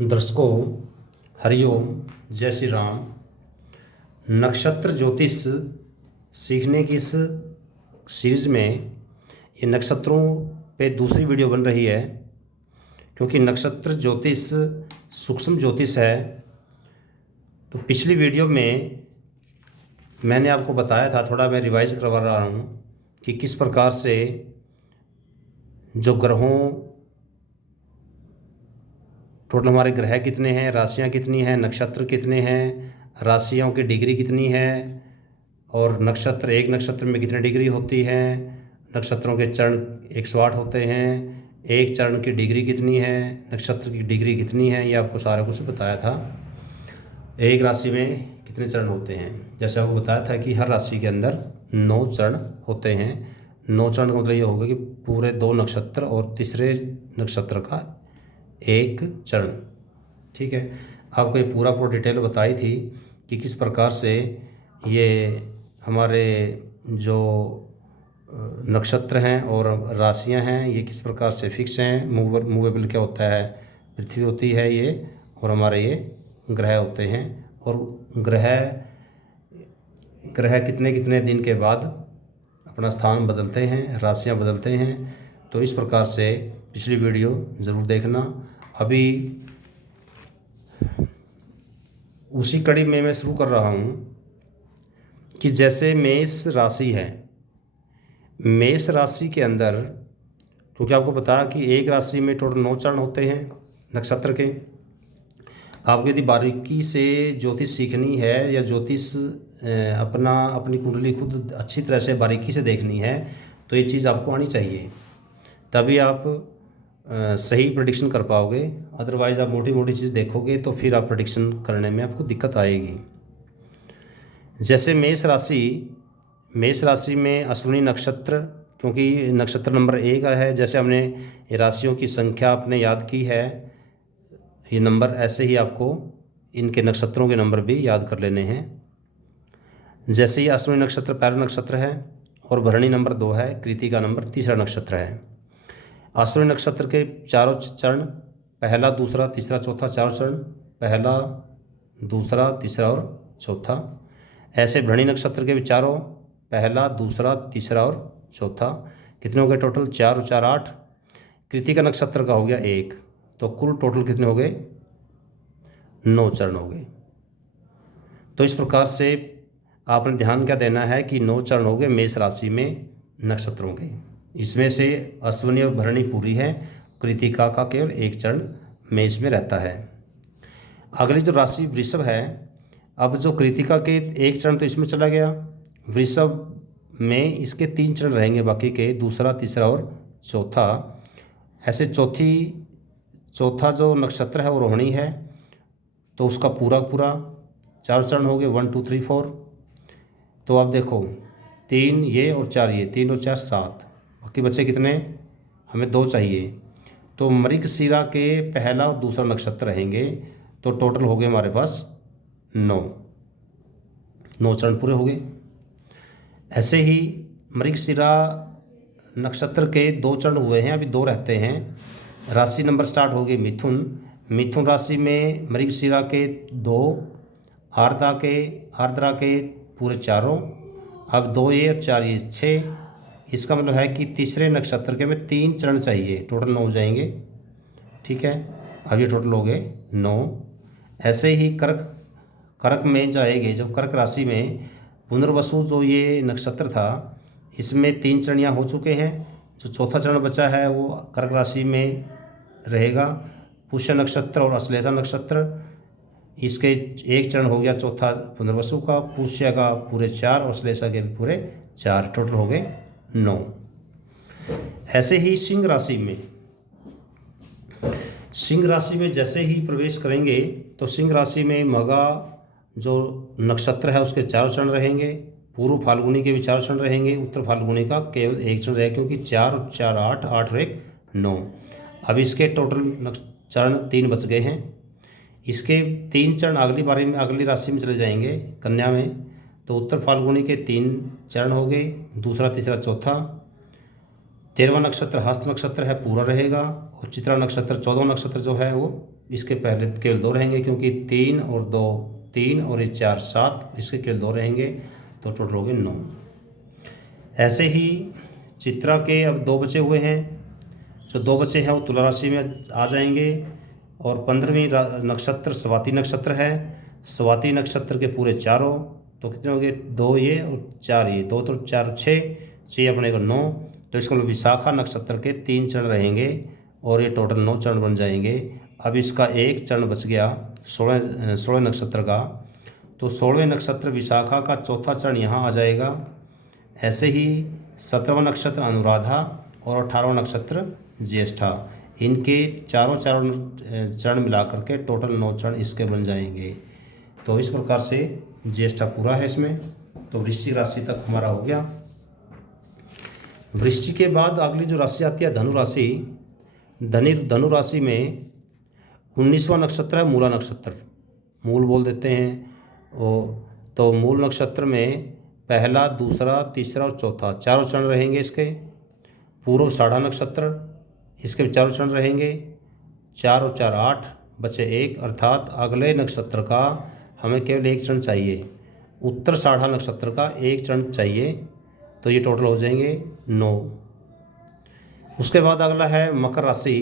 दर्शकों, हरिओम, जय श्री राम। नक्षत्र ज्योतिष सीखने की इस सीरीज़ में ये नक्षत्रों पे दूसरी वीडियो बन रही है, क्योंकि नक्षत्र ज्योतिष सूक्ष्म ज्योतिष है। तो पिछली वीडियो में मैंने आपको बताया था, थोड़ा मैं रिवाइज करवा रहा हूँ कि किस प्रकार से जो ग्रहों, टोटल हमारे ग्रह कितने हैं, राशियाँ कितनी हैं, नक्षत्र कितने हैं, राशियों की डिग्री कितनी है, और नक्षत्र एक नक्षत्र में कितनी डिग्री होती है, नक्षत्रों के चरण 108 होते हैं, एक चरण की डिग्री कितनी है, नक्षत्र की डिग्री कितनी है, ये आपको सारा कुछ बताया था। एक राशि में कितने चरण होते हैं, जैसे आपको बताया था कि हर राशि के अंदर 9 चरण होते हैं। 9 चरण का मतलब ये होगा कि पूरे 2 नक्षत्र और तीसरे नक्षत्र का एक चरण। ठीक है, आपको ये पूरा डिटेल बताई थी कि किस प्रकार से ये हमारे जो नक्षत्र हैं और राशियां हैं ये किस प्रकार से फिक्स हैं। मूवेबल क्या होता है, पृथ्वी होती है ये, और हमारे ये ग्रह होते हैं। और ग्रह कितने कितने दिन के बाद अपना स्थान बदलते हैं, राशियां बदलते हैं। तो इस प्रकार से पिछली वीडियो ज़रूर देखना। अभी उसी कड़ी में मैं शुरू कर रहा हूँ कि जैसे मेष राशि है, मेष राशि के अंदर, क्योंकि आपको बताया कि एक राशि में टोटल 9 चरण होते हैं नक्षत्र के। आपको यदि बारीकी से ज्योतिष सीखनी है या ज्योतिष अपनी कुंडली खुद अच्छी तरह से बारीकी से देखनी है, तो ये चीज़ आपको आनी चाहिए, तभी आप सही प्रेडिक्शन कर पाओगे। अदरवाइज़ आप मोटी मोटी चीज़ देखोगे तो फिर आप प्रेडिक्शन करने में आपको दिक्कत आएगी। जैसे मेष राशि में अश्विनी नक्षत्र, क्योंकि नक्षत्र नंबर 1 है, जैसे हमने ये राशियों की संख्या आपने याद की है, ये नंबर ऐसे ही आपको इनके नक्षत्रों के नंबर भी याद कर लेने हैं। जैसे ही अश्विनी नक्षत्र पहला नक्षत्र है और भरणी नंबर 2 है, कृतिका नंबर तीसरा नक्षत्र है। अश्विनी नक्षत्र के चारों चरण, पहला, दूसरा, तीसरा, चौथा, चारों चरण, पहला, दूसरा, तीसरा और चौथा। ऐसे भरणी नक्षत्र के भी चारों, पहला, दूसरा, तीसरा और चौथा। कितने हो गए टोटल? 4 और 4 8। कृतिका नक्षत्र का हो गया 1, तो कुल टोटल कितने हो गए? 9 चरण हो गए। तो इस प्रकार से आपने ध्यान क्या देना है कि 9 चरण हो गए मेष राशि में नक्षत्रों के। इसमें से अश्विनी और भरणी पूरी है, कृतिका का केवल 1 चरण मेष में रहता है। अगली जो राशि वृषभ है, अब जो कृतिका के 1 चरण तो इसमें चला गया, वृषभ में इसके 3 चरण रहेंगे बाकी के, दूसरा, तीसरा और चौथा। ऐसे चौथा जो नक्षत्र है वो रोहिणी है, तो उसका पूरा 4 चरण हो गए, 1 2 3 4। तो आप देखो 3 ये और 4 ये, 3 और 4 7, बाकी बचे कितने? हमें 2 चाहिए। तो मृगशिरा के पहला और दूसरा नक्षत्र रहेंगे, तो टोटल हो गए हमारे पास 9 चरण पूरे हो गए। ऐसे ही मृगशिरा नक्षत्र के 2 चरण हुए हैं, अभी 2 रहते हैं। राशि नंबर स्टार्ट हो गई मिथुन राशि में मृगशिरा के 2, आर्द्रा के पूरे चारों, अब 2 ये और 4 ये 6। इसका मतलब है कि तीसरे नक्षत्र के में 3 चरण चाहिए, टोटल 9 हो जाएंगे। ठीक है, अब ये टोटल हो गए 9। ऐसे ही कर्क में जाएंगे, जब कर्क राशि में पुनर्वसु जो ये नक्षत्र था, इसमें 3 चरण यहाँ हो चुके हैं। जो चौथा चरण बचा है वो कर्क राशि में रहेगा, पुष्य नक्षत्र और अश्लेषा नक्षत्र। इसके 1 चरण हो गया चौथा पुनर्वसु का, पुष्य का पूरे 4 और अश्लेषा के भी पूरे 4, टोटल हो गए 9। ऐसे ही सिंह राशि में जैसे ही प्रवेश करेंगे तो सिंह राशि में मघा जो नक्षत्र है उसके 4 चरण रहेंगे, पूर्व फाल्गुनी के भी 4 चरण रहेंगे, उत्तर फाल्गुनी का केवल 1 चरण रहेगा, क्योंकि 4 और 4 8, 8 और 1 9। अब इसके टोटल चरण 3 बच गए हैं। इसके 3 चरण अगली राशि में चले जाएंगे, कन्या में। तो उत्तर फाल्गुनी के 3 चरण हो गए, दूसरा, तीसरा, चौथा। 13वां नक्षत्र हस्त नक्षत्र है, पूरा रहेगा। और चित्रा नक्षत्र 14वां नक्षत्र जो है वो इसके पहले केवल 2 रहेंगे, क्योंकि 3 और 2 3 और ये 4 7, इसके केवल 2 रहेंगे, तो टोटल हो गए 9। ऐसे ही चित्रा के अब 2 बचे हुए हैं। जो 2 बचे हैं वो तुला राशि में आ जाएंगे। और 15वीं नक्षत्र स्वाति नक्षत्र है। स्वाति नक्षत्र के पूरे चारों, तो कितने हो गए, 2 ये और 4 ये, 2 तो 4 6, 6 अपने को 9। तो इसका मतलब विशाखा नक्षत्र के 3 चरण रहेंगे और ये टोटल 9 चरण बन जाएंगे। अब इसका एक चरण बच गया 16 नक्षत्र का, तो 16वें नक्षत्र विशाखा का चौथा चरण यहाँ आ जाएगा। ऐसे ही 17वां नक्षत्र अनुराधा और 18वां नक्षत्र ज्येष्ठा, इनके चारों चरण मिलाकर के टोटल 9 चरण इसके बन जाएंगे। तो इस प्रकार से ज्येष्ठा पूरा है इसमें। तो वृश्चिक राशि तक हमारा हो गया। वृश्चिक के बाद अगली जो राशि आती है धनु राशि। धनु राशि में 19वां नक्षत्र है मूला नक्षत्र, मूल बोल देते हैं। तो मूल नक्षत्र में पहला, दूसरा, तीसरा और चौथा चारों चरण रहेंगे इसके। पूर्व साढ़ा नक्षत्र, इसके चारों चरण रहेंगे। 4 और 4 8, बचे 1, अर्थात अगले नक्षत्र का हमें केवल एक चरण चाहिए। उत्तर साढ़ा नक्षत्र का एक चरण चाहिए, तो ये टोटल हो जाएंगे 9। उसके बाद अगला है मकर राशि,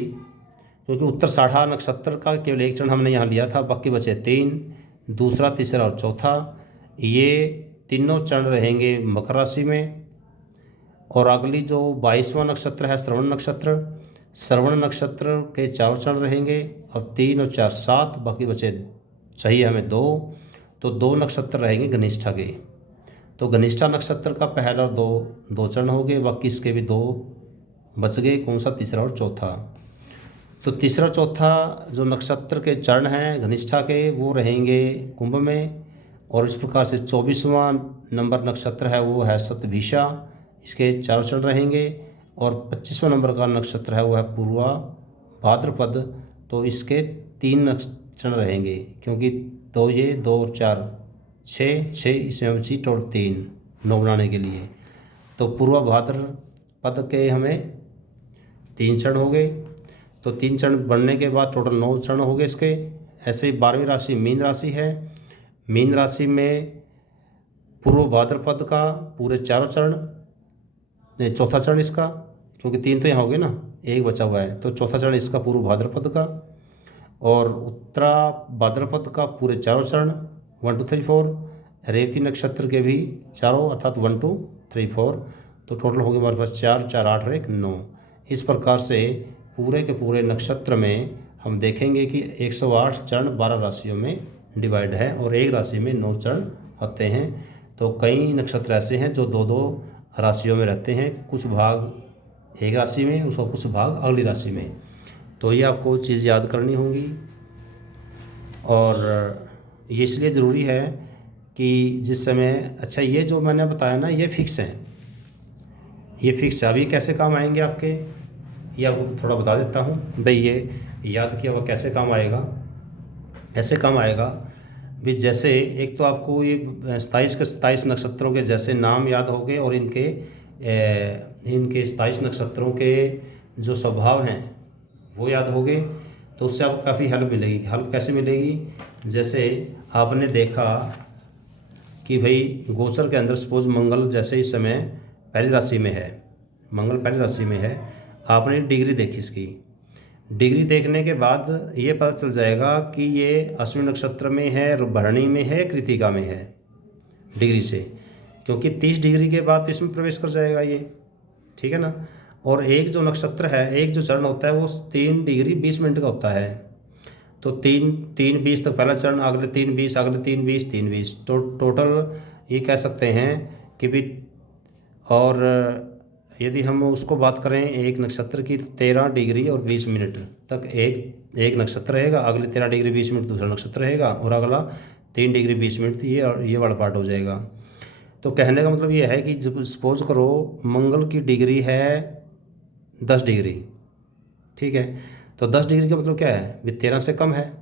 क्योंकि उत्तर साढ़ा नक्षत्र का केवल एक चरण हमने यहाँ लिया था, बाकी बचे 3, दूसरा, तीसरा और चौथा, ये तीनों चरण रहेंगे मकर राशि में। और अगली जो 22वां नक्षत्र है श्रवण नक्षत्र, श्रवण नक्षत्र के चारों चरण रहेंगे। अब 3 और 4 7, बाकी बचे चाहिए हमें 2, तो 2 नक्षत्र रहेंगे घनिष्ठा के। तो घनिष्ठा नक्षत्र का पहला और 2 चरण हो गए, बाकी इसके भी 2 बच गए। कौन सा, तीसरा और चौथा। तो तीसरा चौथा जो नक्षत्र के चरण हैं घनिष्ठा के, वो रहेंगे कुंभ में। और इस प्रकार से 24वां नंबर नक्षत्र है वो है शतभिषा, इसके चारों चरण रहेंगे। और 25वां नंबर का नक्षत्र है वो है पूर्वा भाद्रपद, तो इसके 3 चरण रहेंगे, क्योंकि 2 ये 2 और 4 6 इसमें बची टोटल 3, 9 बनाने के लिए। तो पूर्वा भाद्रपद के हमें 3 चरण हो गए। तो 3 चरण बनने के बाद टोटल 9 चरण हो गए इसके। ऐसे ही 12वीं राशि मीन राशि है। मीन राशि में पूर्व भाद्रपद का पूरे चारों चरण, नहीं चौथा चरण इसका, क्योंकि 3 तो यहाँ हो गए ना, 1 बचा हुआ है, तो चौथा चरण इसका पूर्व भाद्रपद का। और उत्तरा भाद्रपद का पूरे चारों चरण 1 2 3 4, रेवती नक्षत्र के भी चारों, अर्थात 1 2 3 4, तो टोटल हो गए हमारे पास 4 4 8 और 1 9। इस प्रकार से पूरे के पूरे नक्षत्र में हम देखेंगे कि 108 चरण 12 राशियों में डिवाइड है और एक राशि में 9 चरण होते हैं। तो कई नक्षत्र ऐसे हैं जो 2-2 राशियों में रहते हैं, कुछ भाग एक राशि में, उसका कुछ भाग अगली राशि में। तो ये आपको चीज़ याद करनी होगी। और ये इसलिए ज़रूरी है कि जिस समय, अच्छा ये जो मैंने बताया ना ये फिक्स है, ये फिक्स है। अभी कैसे काम आएंगे आपके, ये आपको थोड़ा बता देता हूँ भाई। ये याद किया हुआ कैसे काम आएगा, ऐसे काम आएगा भी। जैसे एक तो आपको ये 27 के 27 नक्षत्रों के जैसे नाम याद हो गए, और इनके 27 नक्षत्रों के जो स्वभाव हैं वो याद हो गए, तो उससे आपको काफ़ी हेल्प मिलेगी। हेल्प कैसे मिलेगी, जैसे आपने देखा कि भाई गोचर के अंदर सपोज मंगल जैसे इस समय पहली राशि में है, मंगल पहली राशि में है, आपने डिग्री देखी इसकी। डिग्री देखने के बाद ये पता चल जाएगा कि ये अश्विनी नक्षत्र में है, भरणी में है, कृतिका में है डिग्री से, क्योंकि 30 डिग्री के बाद तो इसमें प्रवेश कर जाएगा ये, ठीक है ना। और एक जो नक्षत्र है, एक जो चरण होता है वो 3 डिग्री 20 मिनट का होता है। तो 3 20 तक पहला चरण, अगले 3 20, अगले 3 20, 3 20, तो टोटल ये कह सकते हैं कि भी। और यदि हम उसको बात करें एक नक्षत्र की, तो 13 डिग्री और 20 मिनट तक एक नक्षत्र रहेगा, अगले 13 डिग्री 20 मिनट दूसरा नक्षत्र रहेगा, और अगला 3 डिग्री 20 मिनट ये वाला पार्ट हो जाएगा। तो कहने का मतलब ये है कि जब सपोज करो मंगल की डिग्री है 10 डिग्री, ठीक है, तो 10 डिग्री का मतलब क्या है, भी 13 से कम है।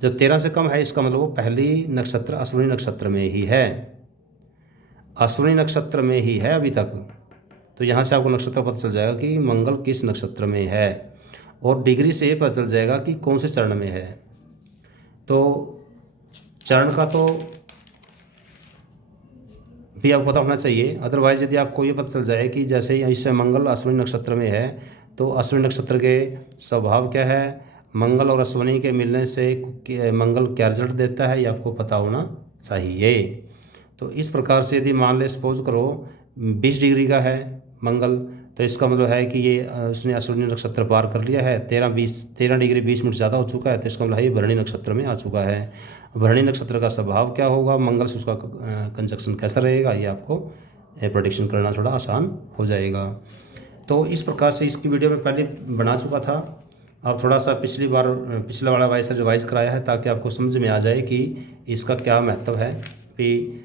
जब 13 से कम है इसका मतलब वो पहली नक्षत्र अश्विनी नक्षत्र में ही है, अश्विनी नक्षत्र में ही है अभी तक। तो यहाँ से आपको नक्षत्र पता चल जाएगा कि मंगल किस नक्षत्र में है। और डिग्री से ये पता चल जाएगा कि कौन से चरण में है। तो चरण का तो भी आपको पता होना चाहिए। अदरवाइज़ यदि आपको ये पता चल जाए कि जैसे इससे मंगल अश्विनी नक्षत्र में है, तो अश्विनी नक्षत्र के स्वभाव क्या है, मंगल और अश्विनी के मिलने से मंगल क्या रिजल्ट देता है, ये आपको पता होना चाहिए। तो इस प्रकार से यदि मान ले सपोज करो 20 डिग्री का है मंगल, तो इसका मतलब है कि ये उसने अश्विनी नक्षत्र पार कर लिया है। 13 डिग्री 20 मिनट ज़्यादा हो चुका है, तो इसका मतलब है ये भरणी नक्षत्र में आ चुका है। भरणी नक्षत्र का स्वभाव क्या होगा, मंगल से उसका कंजक्शन कैसा रहेगा, ये आपको प्रेडिक्शन करना थोड़ा आसान हो जाएगा। तो इस प्रकार से इसकी वीडियो में पहले बना चुका था। अब थोड़ा सा पिछला वाला वाइस रिवाइज़ कराया है, ताकि आपको समझ में आ जाए कि इसका क्या महत्व है कि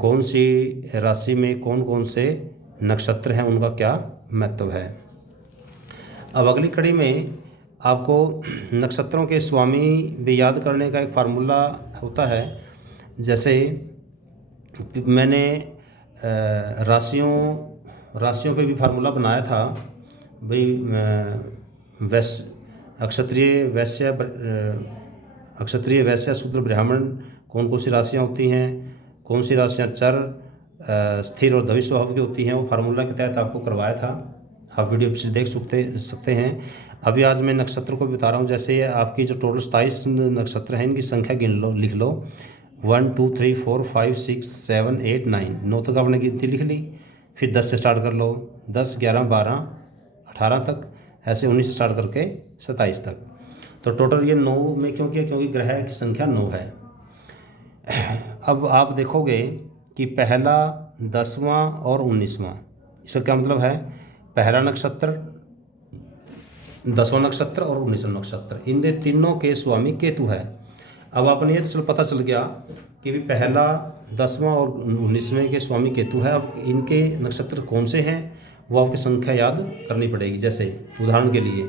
कौन सी राशि में कौन कौन से नक्षत्र हैं, उनका क्या महत्व है। अब अगली कड़ी में आपको नक्षत्रों के स्वामी भी याद करने का एक फार्मूला होता है। जैसे मैंने राशियों पे भी फार्मूला बनाया था भाई। क्षत्रिय वैश्य शूद्र ब्राह्मण कौन कौन सी राशियाँ होती हैं, कौन सी राशियाँ चर स्थिर और दवी स्वभाव की होती हैं, वो फार्मूला के तहत आपको करवाया था। आप वीडियो पिछले देख सकते हैं। अभी आज मैं नक्षत्र को बता रहा हूँ। जैसे आपकी जो टोटल 27 नक्षत्र हैं, इनकी संख्या गिन लो, लिख लो 1 2 3 4 5 6 7 8 9 9 तक आपने गिनती लिख ली। फिर 10 से स्टार्ट कर लो, 10 11 12 18 तक, ऐसे 19 से स्टार्ट करके 27 तक। तो टोटल ये 9 में क्यों किया, क्योंकि ग्रह की संख्या 9 है। अब आप देखोगे कि पहला, 10वां और 19वां, इसका क्या मतलब है। पहला नक्षत्र, 10वां नक्षत्र और 19वां नक्षत्र, इन तीनों के स्वामी केतु है। अब आपने ये तो पता चल गया कि भी पहला, 10वां और 19वें के स्वामी केतु है। अब इनके नक्षत्र कौन से हैं, वो आपकी संख्या याद करनी पड़ेगी। जैसे उदाहरण के लिए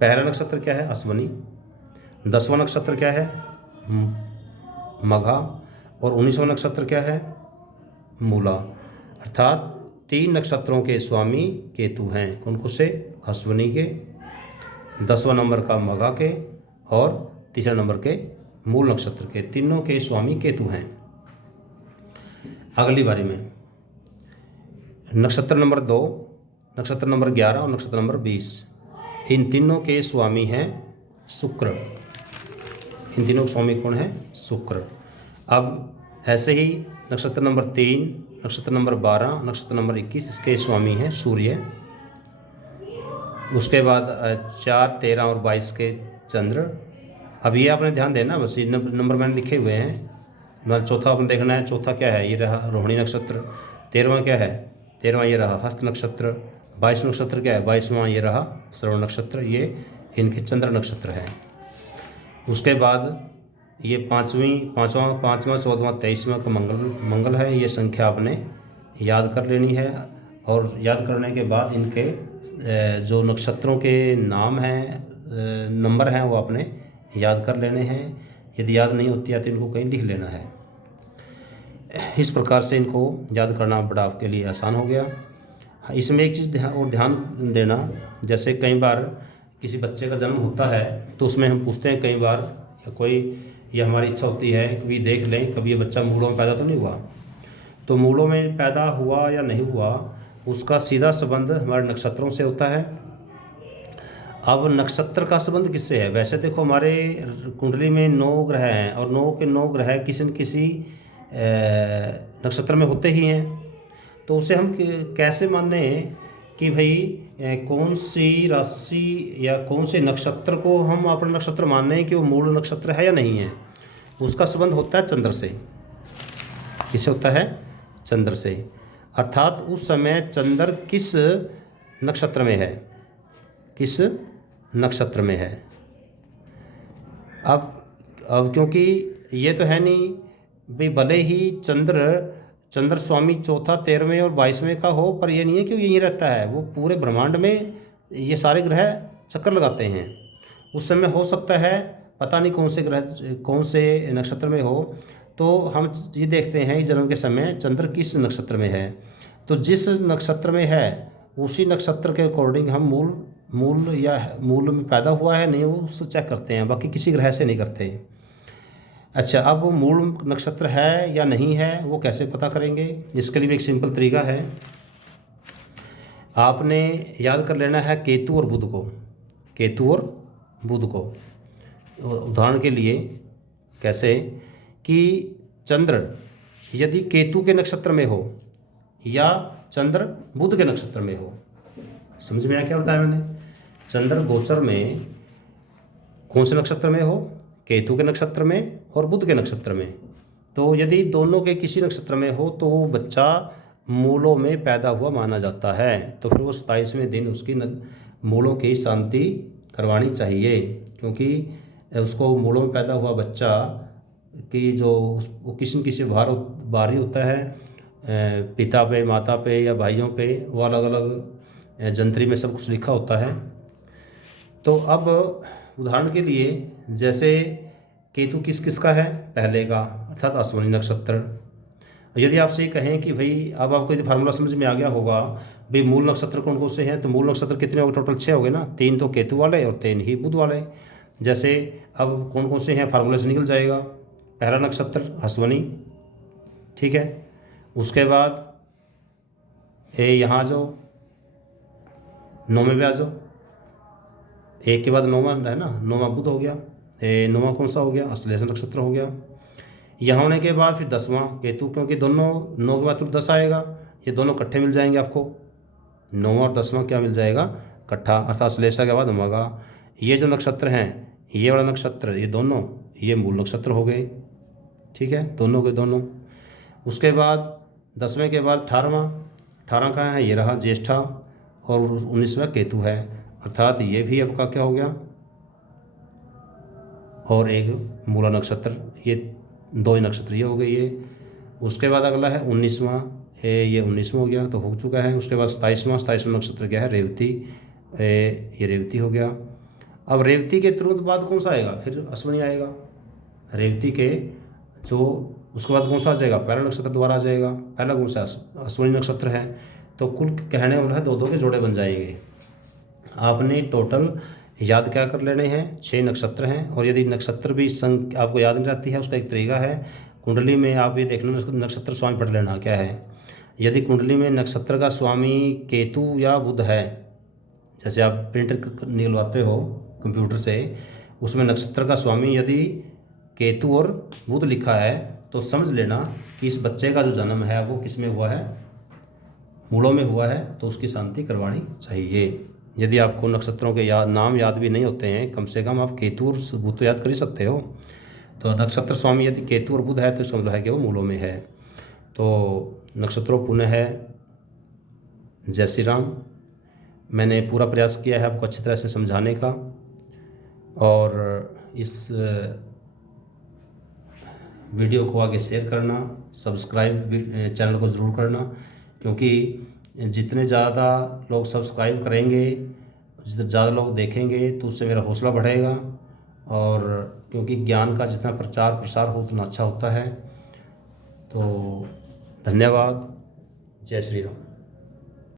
पहला नक्षत्र क्या है, अश्विनी। 10वां नक्षत्र क्या है, मघा। और 19वां नक्षत्र क्या है, मूला। अर्थात 3 नक्षत्रों के स्वामी केतु हैं। कौन कौन से, अश्विनी के, 10वां नंबर का मघा के, और तीसरा नंबर के मूल नक्षत्र के, तीनों के स्वामी केतु हैं। अगली बारी में नक्षत्र नंबर 2, नक्षत्र नंबर 11 और नक्षत्र नंबर 20, इन तीनों के स्वामी हैं शुक्र। इन तीनों के स्वामी कौन है, शुक्र। अब ऐसे ही नक्षत्र नंबर 3, नक्षत्र नंबर 12, नक्षत्र नंबर 21, इसके स्वामी हैं सूर्य। उसके बाद 4, 13 और 22 के चंद्र। अब ये आपने ध्यान देना, बस ये नंबर मैंने लिखे हुए हैं। मतलब चौथा आपने देखना है, चौथा क्या है, ये रहा रोहिणी नक्षत्र। 13वां क्या है, 13वां ये रहा हस्त नक्षत्र। 22वां नक्षत्र क्या है, 22वां ये रहा श्रवण नक्षत्र। ये इनके चंद्र नक्षत्र हैं। उसके बाद ये पाँचवां 14वां 23वां का मंगल है। ये संख्या आपने याद कर लेनी है। और याद करने के बाद इनके जो नक्षत्रों के नाम हैं, नंबर हैं, वो आपने याद कर लेने हैं। यदि याद नहीं होती है तो इनको कहीं लिख लेना है। इस प्रकार से इनको याद करना बड़ा आपके लिए आसान हो गया। इसमें एक चीज़ ध्यान देना, जैसे कई बार किसी बच्चे का जन्म होता है तो उसमें हम पूछते हैं कई बार, या कोई ये हमारी इच्छा होती है कभी देख लें कभी ये बच्चा मूलों में पैदा तो नहीं हुआ। तो मूलों में पैदा हुआ या नहीं हुआ, उसका सीधा संबंध हमारे नक्षत्रों से होता है। अब नक्षत्र का संबंध किससे है, वैसे देखो हमारे कुंडली में 9 ग्रह हैं, और 9 के 9 ग्रह किसी न किसी नक्षत्र में होते ही हैं। तो उसे हम कैसे माने कि भाई कौन सी राशि या कौन से नक्षत्र को हम अपना नक्षत्र मान रहे हैं कि वो मूल नक्षत्र है या नहीं है। उसका संबंध होता है चंद्र से। किससे होता है, चंद्र से। अर्थात उस समय चंद्र किस नक्षत्र में है, किस नक्षत्र में है। अब क्योंकि ये तो है नहीं भाई, भले ही चंद्र स्वामी चौथा 13वें और 22वें का हो, पर ये नहीं है कि वो यहीं रहता है। वो पूरे ब्रह्मांड में ये सारे ग्रह चक्कर लगाते हैं। उस समय हो सकता है पता नहीं कौन से ग्रह कौन से नक्षत्र में हो। तो हम ये देखते हैं जन्म के समय चंद्र किस नक्षत्र में है। तो जिस नक्षत्र में है उसी नक्षत्र के अकॉर्डिंग हम मूल मूल या मूल में पैदा हुआ है नहीं, वो उससे चेक करते हैं, बाकी किसी ग्रह से नहीं करते। अच्छा, अब वो मूल नक्षत्र है या नहीं है वो कैसे पता करेंगे? इसके लिए भी एक सिंपल तरीका है। आपने याद कर लेना है केतु और बुध को, केतु और बुध को। उदाहरण के लिए कैसे कि चंद्र यदि केतु के नक्षत्र में हो या चंद्र बुध के नक्षत्र में हो, समझ में आया क्या बताया मैंने? चंद्र गोचर में कौन से नक्षत्र में हो? केतु के नक्षत्र में और बुध के नक्षत्र में। तो यदि दोनों के किसी नक्षत्र में हो तो वो बच्चा मूलों में पैदा हुआ माना जाता है। तो फिर वो 27वें दिन उसकी मूलों की शांति करवानी चाहिए, क्योंकि उसको मूलों में पैदा हुआ बच्चा कि जो वो किसी न किसी भारी होता है पिता पे, माता पे या भाइयों पे, वो अलग अलग जंतरी में सब कुछ लिखा होता है। तो अब उदाहरण के लिए जैसे केतु किस किस का है? पहले का, अर्थात अश्विनी नक्षत्र। यदि आपसे ये कहें कि भाई, अब आपको यदि फार्मूला समझ में आ गया होगा, भाई मूल नक्षत्र कौन कौन से हैं, तो मूल नक्षत्र कितने हो गए? टोटल 6 हो गए ना, 3 तो केतु वाले और 3 ही बुध वाले। जैसे अब कौन कौन से हैं फार्मूले से निकल जाएगा। पहला नक्षत्र अश्विनी, ठीक है। उसके बाद यहाँ जो 9वें पे आ जाओ, 1 के बाद 9वां है ना, 9वां बुध हो गया। 9वां कौन सा हो गया? अश्लेषा नक्षत्र हो गया। यहाँ होने के बाद फिर 10वां केतु, क्योंकि दोनों 9 के बाद तो 10 आएगा, ये दोनों इकट्ठे मिल जाएंगे आपको। 9वां और 10वां क्या मिल जाएगा? इकट्ठा, अर्थात अश्लेषा के बाद होगा। ये जो नक्षत्र हैं, ये वाला नक्षत्र, ये दोनों, ये मूल नक्षत्र हो गए, ठीक है, दोनों के दोनों। उसके बाद 10वें के बाद 18वां कहाँ है? ये रहा ज्येष्ठा, और 19वां केतु है, अर्थात ये भी आपका क्या हो गया? और एक मूला नक्षत्र, ये 2 ही नक्षत्र ये हो गई ये। उसके बाद अगला है 19वां, ये 19वां हो गया, तो हो चुका है। उसके बाद 27वां नक्षत्र क्या है? रेवती, ये रेवती हो गया। अब रेवती के तुरंत बाद कौन सा आएगा? फिर अश्विनी आएगा। रेवती के जो उसके बाद कौन सा आ जाएगा? पहला नक्षत्र दोबारा आ जाएगा। पहला कौन सा? अश्विनी नक्षत्र है। तो कुल कहने वाला है 2-2 के जोड़े बन जाएंगे। आपने टोटल याद क्या कर लेने हैं? 6 नक्षत्र हैं। और यदि नक्षत्र भी संग आपको याद नहीं रहती है, उसका एक तरीका है, कुंडली में आप ये देखना नक्षत्र स्वामी पढ़ लेना क्या है। यदि कुंडली में नक्षत्र का स्वामी केतु या बुध है, जैसे आप प्रिंट निकलवाते हो कंप्यूटर से, उसमें नक्षत्र का स्वामी यदि केतु और बुध लिखा है, तो समझ लेना कि इस बच्चे का जो जन्म है वो किस में हुआ है? मूलों में हुआ है, तो उसकी शांति करवानी चाहिए। यदि आपको नक्षत्रों के नाम याद भी नहीं होते हैं, कम से कम आप केतु और बुध तो याद कर ही सकते हो। तो नक्षत्र स्वामी यदि केतु और बुध है तो इसका मतलब है कि वो मूलों में है। तो नक्षत्रों पुण्य है। जय श्री राम। मैंने पूरा प्रयास किया है आपको अच्छी तरह से समझाने का, और इस वीडियो को आगे शेयर करना, सब्सक्राइब चैनल को ज़रूर करना, क्योंकि जितने ज़्यादा लोग सब्सक्राइब करेंगे, जितने ज़्यादा लोग देखेंगे, तो उससे मेरा हौसला बढ़ेगा। और क्योंकि ज्ञान का जितना प्रचार प्रसार हो उतना अच्छा होता है। तो धन्यवाद। जय श्री राम।